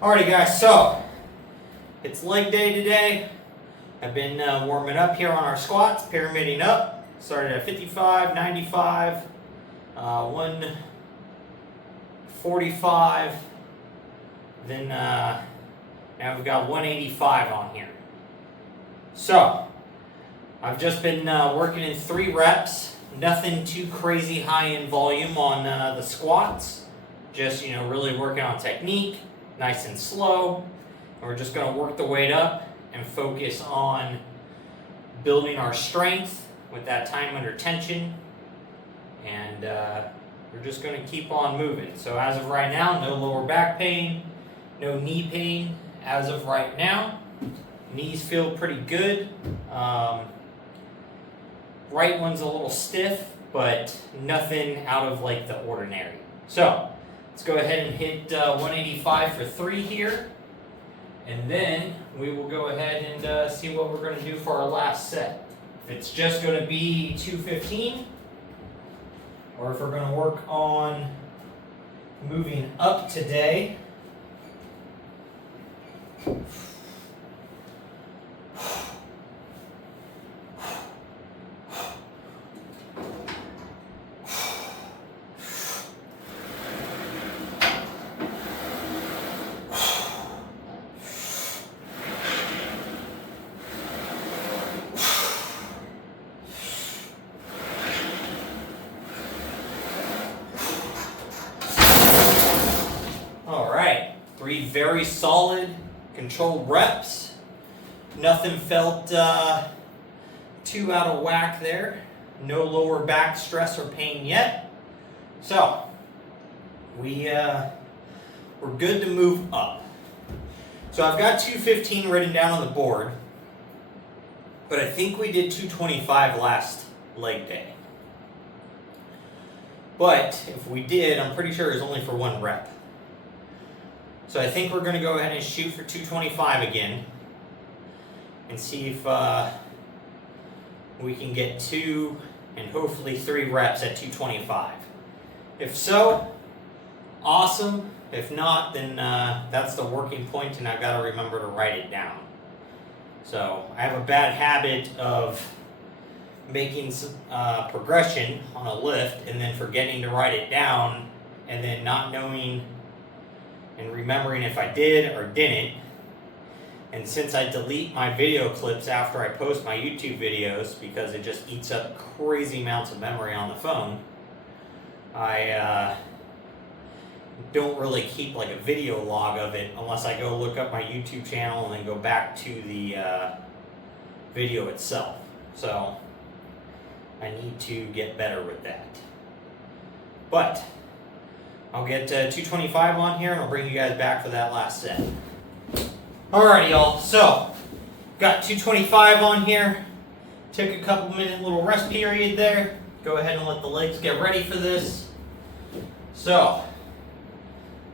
Alrighty guys, so it's leg day today. I've been warming up here on our squats, pyramiding up. Started at 55, 95, 145, then now we've got 185 on here. So I've just been working in 3 reps, nothing too crazy high in volume on the squats, just really working on technique. Nice and slow, and we're just going to work the weight up and focus on building our strength with that time under tension, and we're just going to keep on moving. So as of right now, no lower back pain, no knee pain as of right now. Knees feel pretty good. Right one's a little stiff, but nothing out of like the ordinary. So let's go ahead and hit 185 for 3 here, and then we will go ahead and see what we're going to do for our last set. If it's just going to be 215, or if we're going to work on moving up today. Alright, 3 very solid, controlled reps. Nothing felt too out of whack there. No lower back stress or pain yet. So, we're good to move up. So I've got 215 written down on the board, but I think we did 225 last leg day. But if we did, I'm pretty sure it was only for 1 rep. So I think we're going to go ahead and shoot for 225 again and see if we can get 2 and hopefully 3 reps at 225. If so, awesome. If not, then that's the working point, and I've got to remember to write it down. So I have a bad habit of making progression on a lift and then forgetting to write it down and then not knowing and remembering if I did or didn't. And since I delete my video clips after I post my YouTube videos because it just eats up crazy amounts of memory on the phone, I don't really keep like a video log of it unless I go look up my YouTube channel and then go back to the video itself. So I need to get better with that. But I'll get 225 on here and I'll bring you guys back for that last set. Alrighty y'all, so got 225 on here. Took a couple minute little rest period there. Go ahead and let the legs get ready for this. So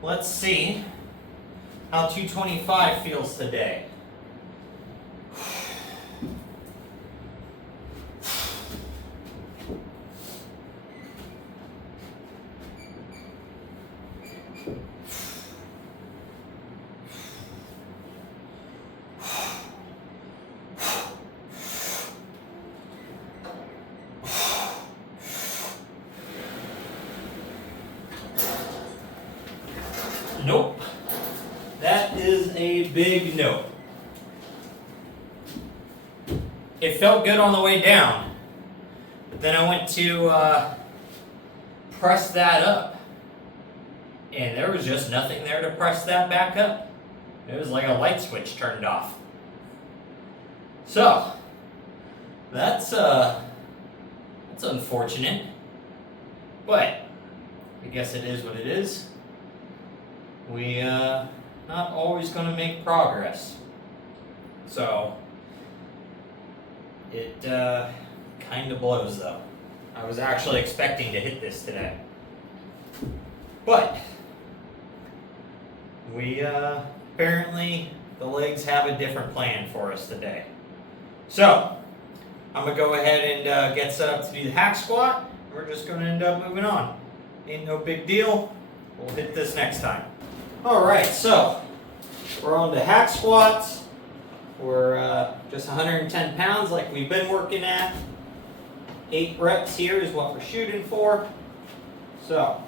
let's see how 225 feels today. Nope. That is a big no. It felt good on the way down, but then I went to press that up, and there was just nothing there to press that back up. It was like a light switch turned off. So, that's unfortunate, but I guess it is what it is. We not always going to make progress. So it kind of blows though. I was actually expecting to hit this today. But we apparently the legs have a different plan for us today. So I'm going to go ahead and get set up to do the hack squat. We're just going to end up moving on. Ain't no big deal. We'll hit this next time. Alright, so We're on to hack squats. We're just 110 pounds like we've been working at. 8 reps here is what we're shooting for. So.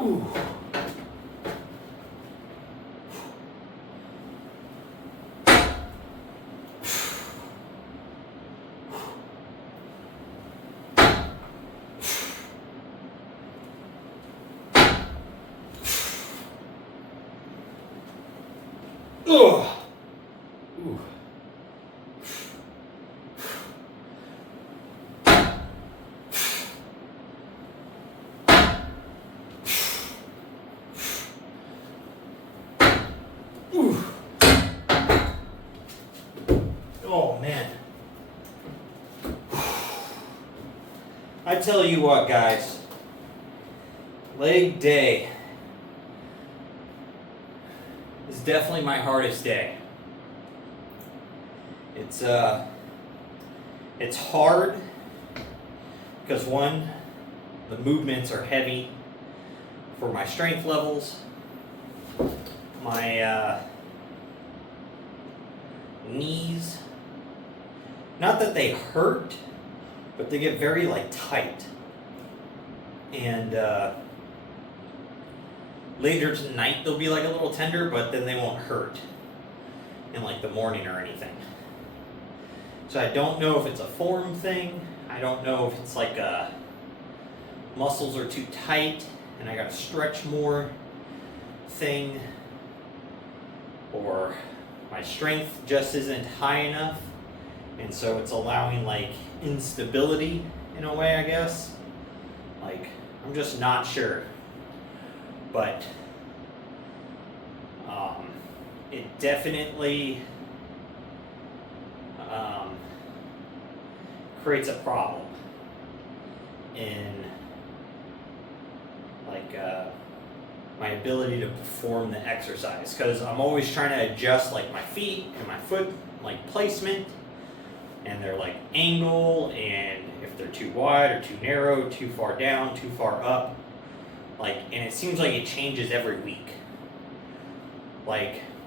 Ooh. Ugh. Ooh. Ooh. Oh man. I tell you what, guys. Leg day is definitely my hardest day. It's hard because one, the movements are heavy for my strength levels. My knees, not that they hurt, but they get very tight. And later tonight they'll be a little tender, but then they won't hurt in the morning or anything. So I don't know if it's a form thing. I don't know if it's muscles are too tight and I gotta stretch more thing, or my strength just isn't high enough, and so it's allowing instability in a way, I guess. I'm just not sure. But it definitely creates a problem in my ability to perform the exercise, because I'm always trying to adjust my feet and my foot placement and their angle, and if they're too wide or too narrow, too far down, too far up. And it seems it changes every week.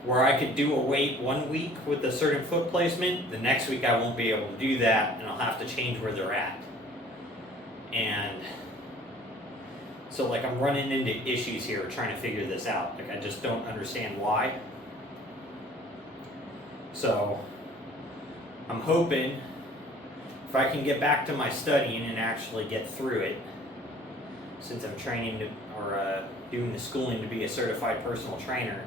Where I could do a weight one week with a certain foot placement, the next week I won't be able to do that, and I'll have to change where they're at. And so I'm running into issues here trying to figure this out. I just don't understand why. So I'm hoping if I can get back to my studying and actually get through it, since I'm training or doing the schooling to be a certified personal trainer,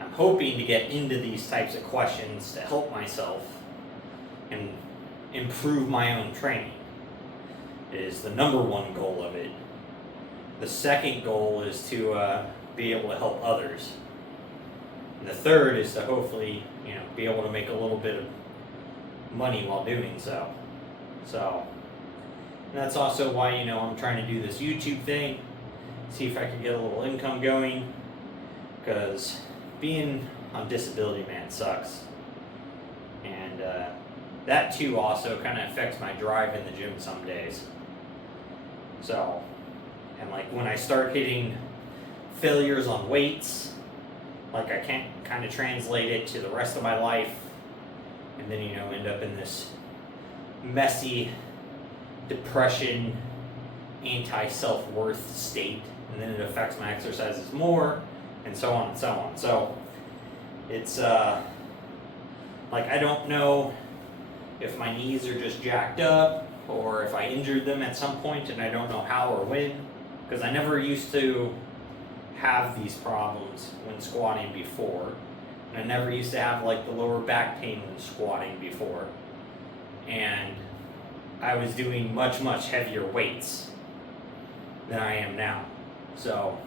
I'm hoping to get into these types of questions to help myself and improve my own training. Is the number one goal of it. The second goal is to be able to help others. And the third is to hopefully, be able to make a little bit of money while doing so. So, and that's also why, I'm trying to do this YouTube thing, see if I can get a little income going, because being on disability, man, sucks. And that too also kind of affects my drive in the gym some days. So, and when I start hitting failures on weights, I can't kind of translate it to the rest of my life, and then end up in this messy depression, anti-self-worth state, and then it affects my exercises more, and so on and so on. So it's I don't know if my knees are just jacked up or if I injured them at some point and I don't know how or when, because I never used to have these problems when squatting before, and I never used to have the lower back pain when squatting before, and I was doing much heavier weights than I am now. So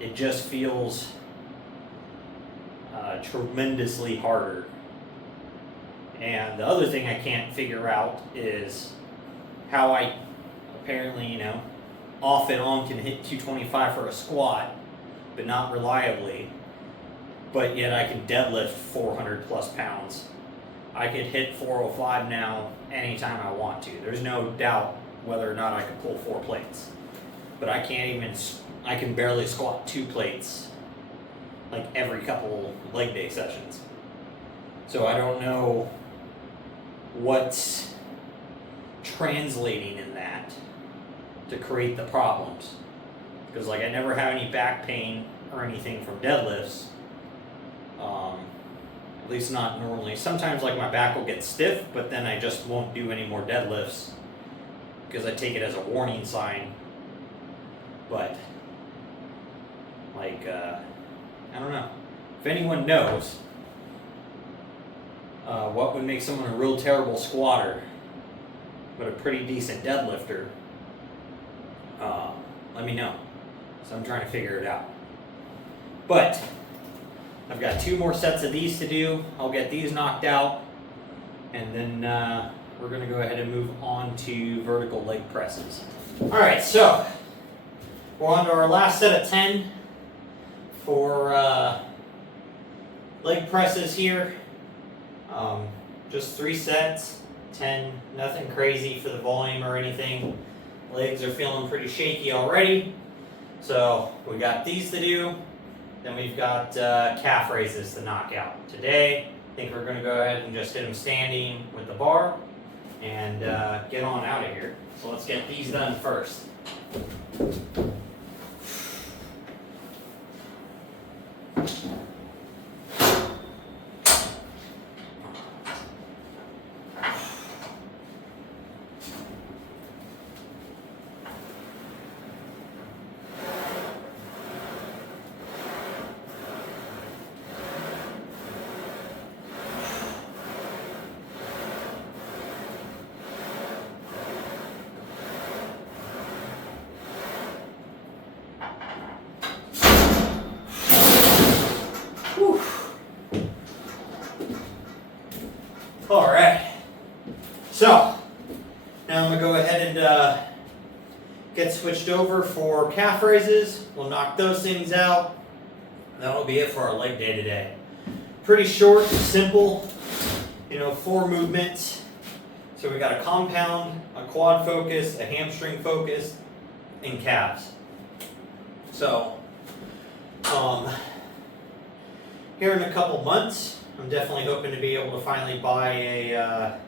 it just feels tremendously harder. And the other thing I can't figure out is how I apparently, off and on can hit 225 for a squat, but not reliably. but yet I can deadlift 400 plus pounds. I could hit 405 now anytime I want to. There's no doubt whether or not I could pull 4 plates. But I can barely squat 2 plates like every couple leg day sessions. So I don't know what's translating in that to create the problems. Because like I never have any back pain or anything from deadlifts. At least not normally. Sometimes like my back will get stiff, but then I just won't do any more deadlifts because I take it as a warning sign. But like I don't know. If anyone knows what would make someone a real terrible squatter but a pretty decent deadlifter, let me know. So I'm trying to figure it out. But I've got 2 more sets of these to do. I'll get these knocked out, and then we're going to go ahead and move on to vertical leg presses. Alright, so we're on to our last set of 10 for leg presses here. Just 3 sets, 10, nothing crazy for the volume or anything. Legs are feeling pretty shaky already. So we got these to do. Then we've got calf raises to knock out. Today, I think we're going to go ahead and just hit them standing with the bar and get on out of here. So let's get these done first. Alright, so now I'm going to go ahead and get switched over for calf raises. We'll knock those things out. That'll be it for our leg day today. Pretty short, simple, 4 movements. So we got a compound, a quad focus, a hamstring focus, and calves. So, here in a couple months, I'm definitely hoping to be able to finally buy a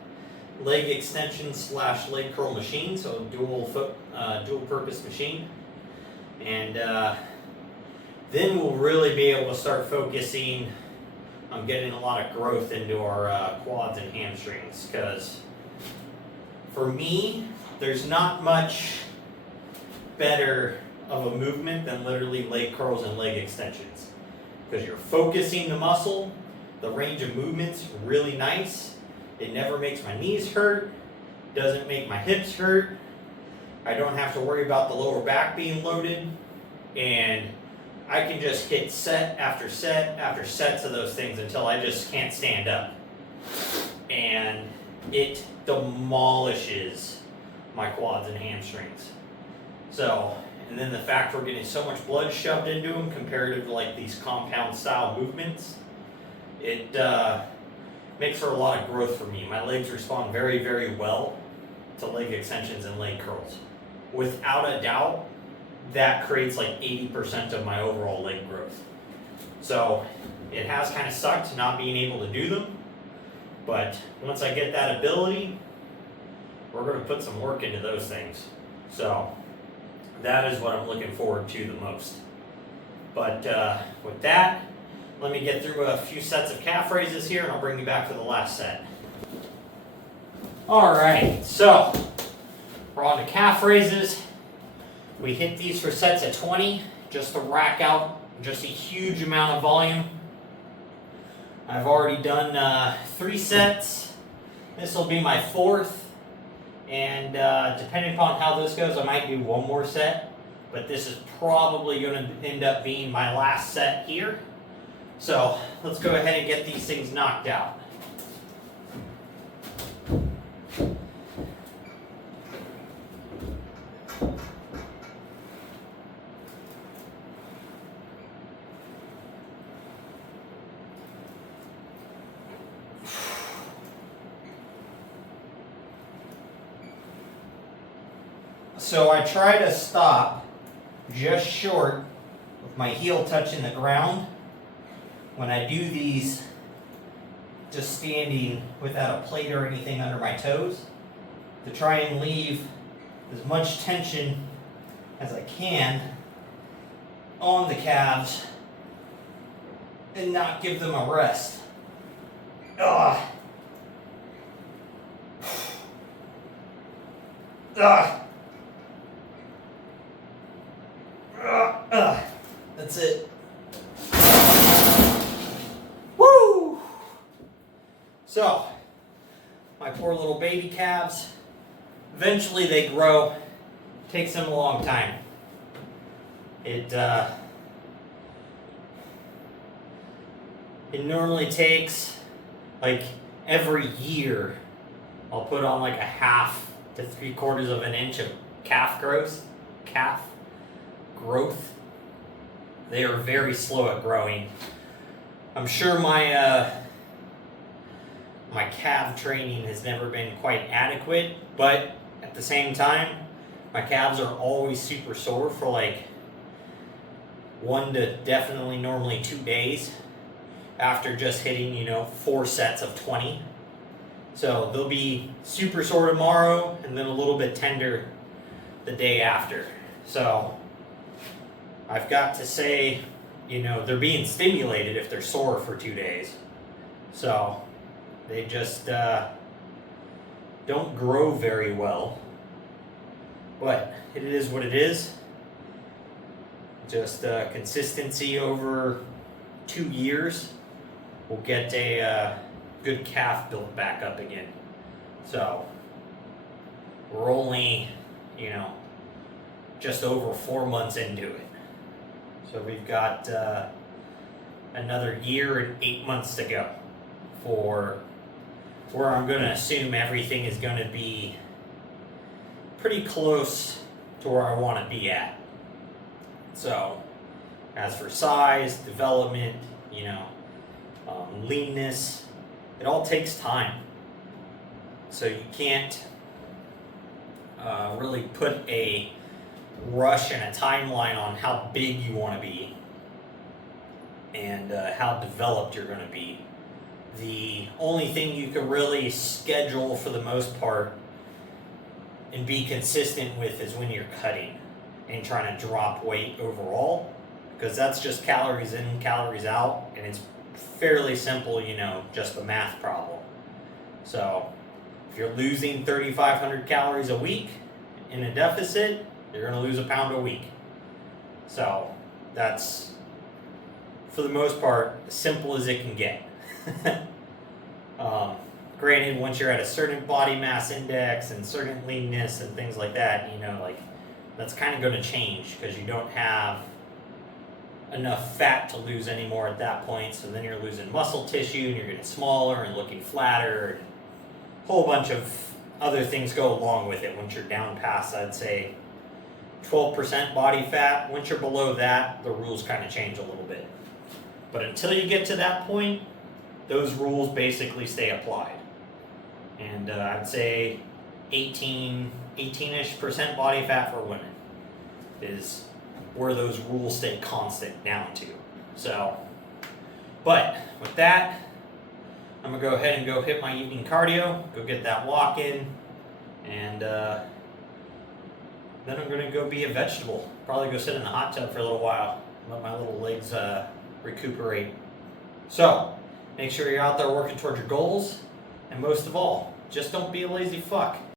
leg extension / leg curl machine, so dual purpose machine, and then we'll really be able to start focusing on getting a lot of growth into our quads and hamstrings. Because for me, there's not much better of a movement than literally leg curls and leg extensions, because you're focusing the muscle. The range of movement's really nice. It never makes my knees hurt, doesn't make my hips hurt. I don't have to worry about the lower back being loaded, and I can just hit set after set after sets of those things until I just can't stand up. And it demolishes my quads and hamstrings. So, and then the fact we're getting so much blood shoved into them compared to like these compound style movements, it makes for a lot of growth for me. My legs respond very, very well to leg extensions and leg curls. Without a doubt, that creates like 80% of my overall leg growth. So it has kind of sucked not being able to do them, but once I get that ability, we're going to put some work into those things. So that is what I'm looking forward to the most. But with that, let me get through a few sets of calf raises here, and I'll bring you back for the last set. Alright, so we're on to calf raises. We hit these for sets of 20, just to rack out just a huge amount of volume. I've already done 3 sets. This will be my 4th, and depending upon how this goes, I might do 1 more set, but this is probably going to end up being my last set here. So let's go ahead and get these things knocked out. So I try to stop just short with my heel touching the ground when I do these, just standing without a plate or anything under my toes, to try and leave as much tension as I can on the calves and not give them a rest. Ugh. Ugh. That's it. Woo! So, my poor little baby calves, eventually they grow. Takes them a long time. It normally takes, like, every year I'll put on like a 1/2 to 3/4 of an inch of calf growth. They are very slow at growing. I'm sure my calf training has never been quite adequate, but at the same time, my calves are always super sore for like 1 to definitely normally 2 days after just hitting, 4 sets of 20. So they'll be super sore tomorrow and then a little bit tender the day after. So I've got to say, they're being stimulated if they're sore for 2 days. So they just don't grow very well. But it is what it is. Just consistency over 2 years will get a good calf built back up again. So we're only, just over 4 months into it. So we've got another year and 8 months to go for where I'm going to assume everything is going to be pretty close to where I want to be at. So as for size, development, leanness, it all takes time. So you can't really put a rush and a timeline on how big you want to be and how developed you're going to be. The only thing you can really schedule for the most part and be consistent with is when you're cutting and trying to drop weight overall, because that's just calories in, calories out, and it's fairly simple, just a math problem. So if you're losing 3,500 calories a week in a deficit, you're going to lose a pound a week. So that's, for the most part, as simple as it can get. Granted, once you're at a certain body mass index and certain leanness and things like that, that's kind of going to change because you don't have enough fat to lose anymore at that point. So then you're losing muscle tissue and you're getting smaller and looking flatter, and a whole bunch of other things go along with it once you're down past, I'd say, 12% body fat. Once you're below that, the rules kind of change a little bit. But until you get to that point, those rules basically stay applied. And I'd say 18-ish% body fat for women is where those rules stay constant down to. So, but with that, I'm going to go ahead and go hit my evening cardio, go get that walk in, and then I'm going to go be a vegetable. Probably go sit in the hot tub for a little while, let my little legs recuperate. So, make sure you're out there working towards your goals, and most of all, just don't be a lazy fuck.